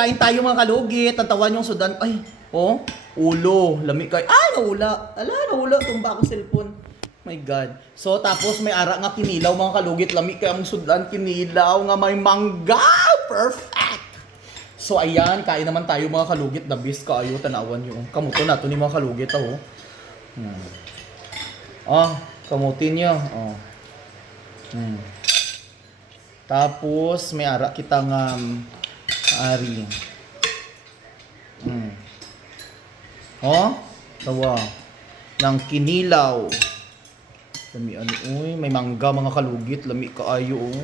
kain tayo mga kalugit. Tatawan yung sudan. Ay, oh, ulo. Lami kay. Ay, naula. Ala, naula. Tumba akong cellphone. My God. So, tapos may ara nga kinilaw mga kalugit. Lami kay ang sudan kinilaw nga may mangga. Perfect! So, ayan. Kain naman tayo mga kalugit. The best kaayo. Tanawan yung kamuto nato ni mga kalugit. Oh. Oh, kamutin nyo. Oh. Tapos, may ara kita nga ari. Oh, tawa. Nang kinilaw. Lami ano, uy, may mangga mga kalugit. Lami kaayo, oh.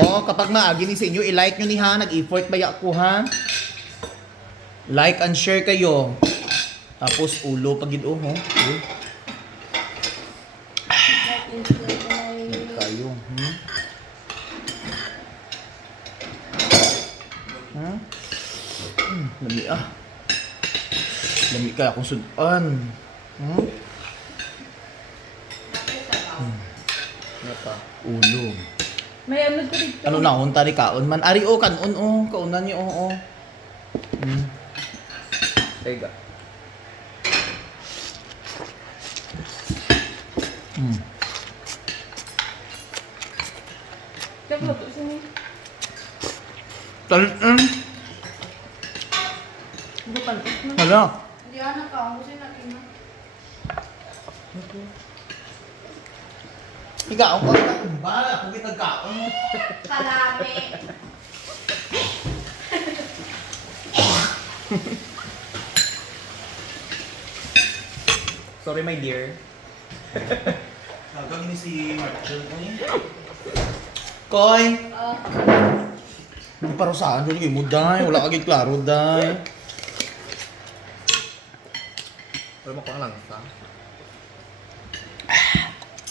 Oh, kapag maagi ni sa inyo, i-like nyo ni ha. Nag-effort ba ko ha? Like and share kayo. Tapos, ulo pagid, oh, oh. Kayo, Lami ah. Lami kaya akong sudan. Ano pa? Ulo. May ano ko dito. Ano na, hunta ni kaon man. Ari o, kanon o. Kaunan niyo o. Tega. Kapag ito sini. Talit Bukan ito. Hala. Hindi anak ka. Ako sa'yo natin na. Ikaw ko bala kung kitagkaon. Salami. Sorry my dear. Gagawin ni si Marcel. Koy! Hindi para saan doon kayo mo, day. Wala kaging klaro, day. Pero makuha lang sa.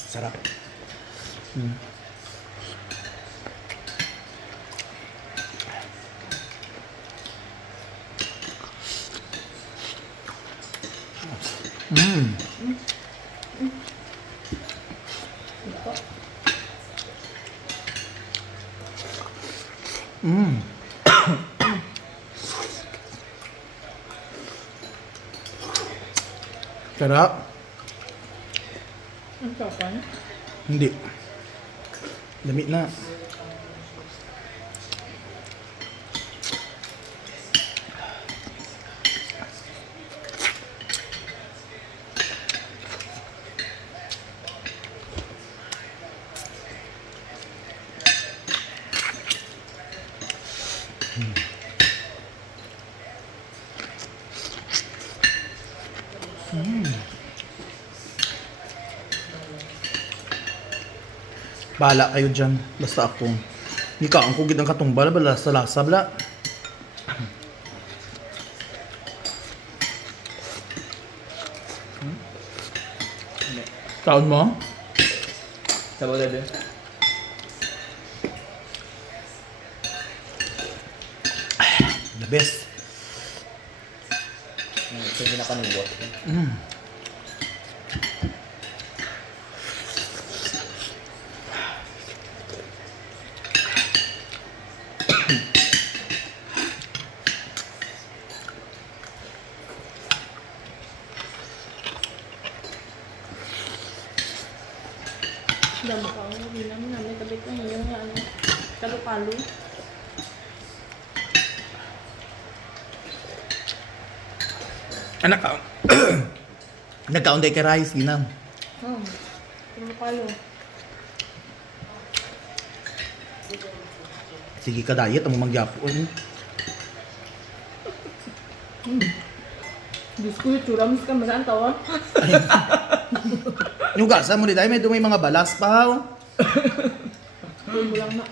Sarap. Sarap. Ang kapan? Hindi. Lamit na. Bahala kayo dyan. Basta ako. Hindi ka, ang kugid ang katumbal. Bala sa lasa, bala. Kaon mo? Sabaw na din. The best. Ito yung pinakanuwat. Damo ka. Hindi naman namin tabi ko. Hindi nga ano. Kalo-kalo. Anak ka. Nagkaon day ka rice, ginam. Kalo-kalo. Sige ka diet, ang magyapon. Diyos ko, yung churams ka. Masaan tawon? Yung gasa mo di dahil may dumay mga balas pa. Hindi mo lang na.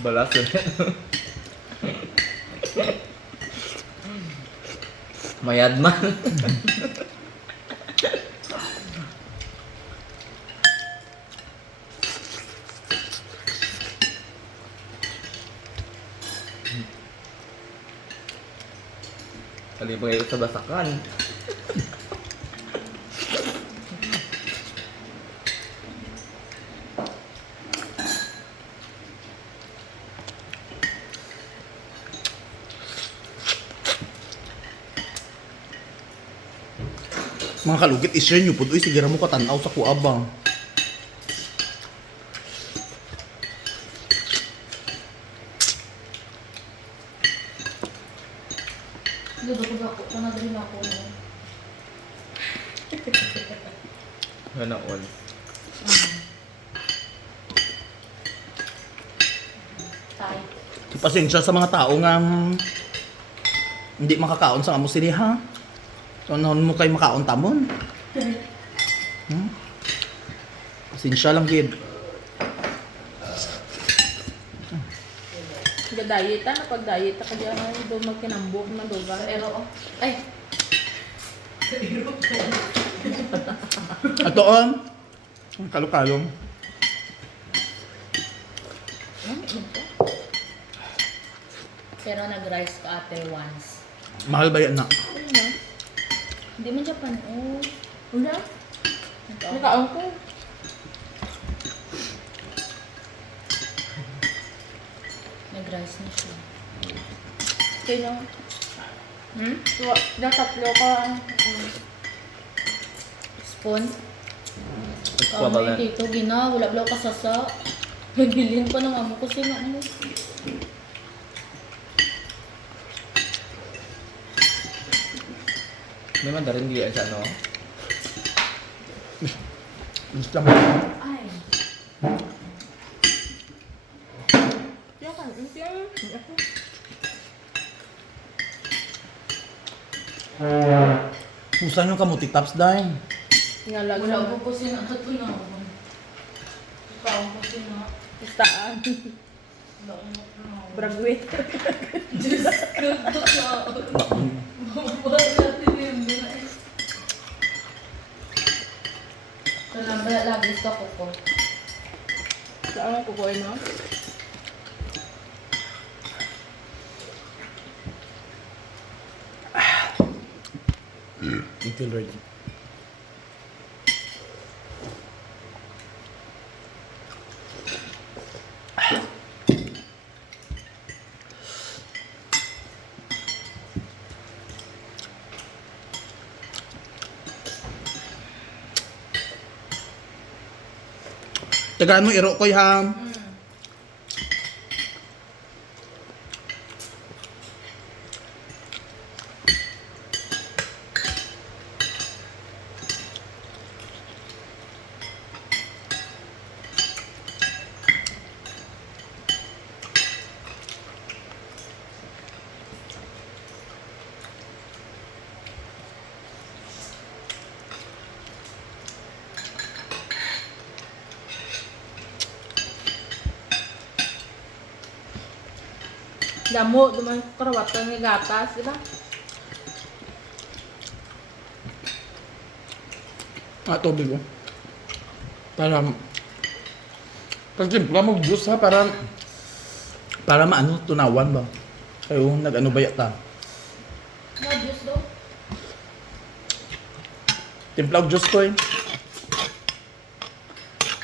Balas yun. Mayad man. Kalibay sa basakan. Mga kalugit, i-share nyo po. Uy, sige mo katanaw sa kuabang. Ludo ko ako. Panadrin ako. Gana all. Tight. Pasensya sa mga tao nga hindi makakaon sa amo sini ha. So, ano mo kayo makaon tamon? Pasensya lang, gid. Diet na pag-diet ka diyan do magkinambok na doga. Pero ay Ato ang kalo-kalong. pero nag-rice ka ate once. Mahal ba yan na? Ano? Hindi man Japan. Oh. Wala. Nakaon ko. Nag-rice na siya. Kaya tatlo ka. Spoon. Ikaw ba Kamay dito, gina. Wala ka sasa. Nagbilhin pa ng amo ko sino ano. May mandarin di sa ano? Gusto mo? Ay. Kaya kan, kaya. Musan yung kamuti tops dahil. Ngalag wala ko po sino at ko na. Ikaw ko sino. Istaan. Bragwit. Wala lagi sa kuko. Saan mo kukuhin mo? You feel ready. Tagaan mo iro ko ha. Damo, duman karawatan ng gatas, di ba? Tubig oh. Para pagtimpla mo juice ha, para maano, tunawan ba? Kayo, nag-ano ba yata? No, juice daw. Timpla og juice ko eh.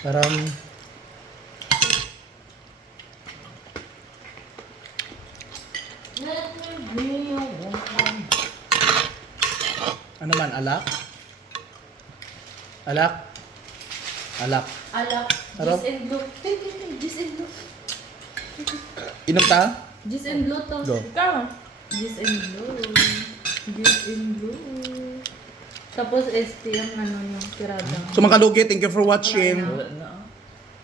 Para ano man, alak? Alak? Alak. Alak, Sarap. juice and blue. Juice and blue. Inom ta? Juice and blue to. Go. Ikaw. Juice and blue. Juice and blue. Tapos ST yung ano yung tirada. So mga kalugi, thank you for watching. Wala na.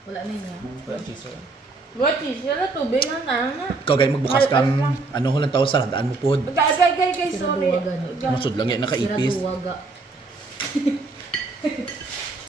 Wala na niya. Wala cheese. What is yun na tubig na na. Ikaw guys, magbukas kang Ay, ano ho lang tao sa radaan mo pod. Guys, sorry. Masud lang yan, nakaipis. Siraduwaga.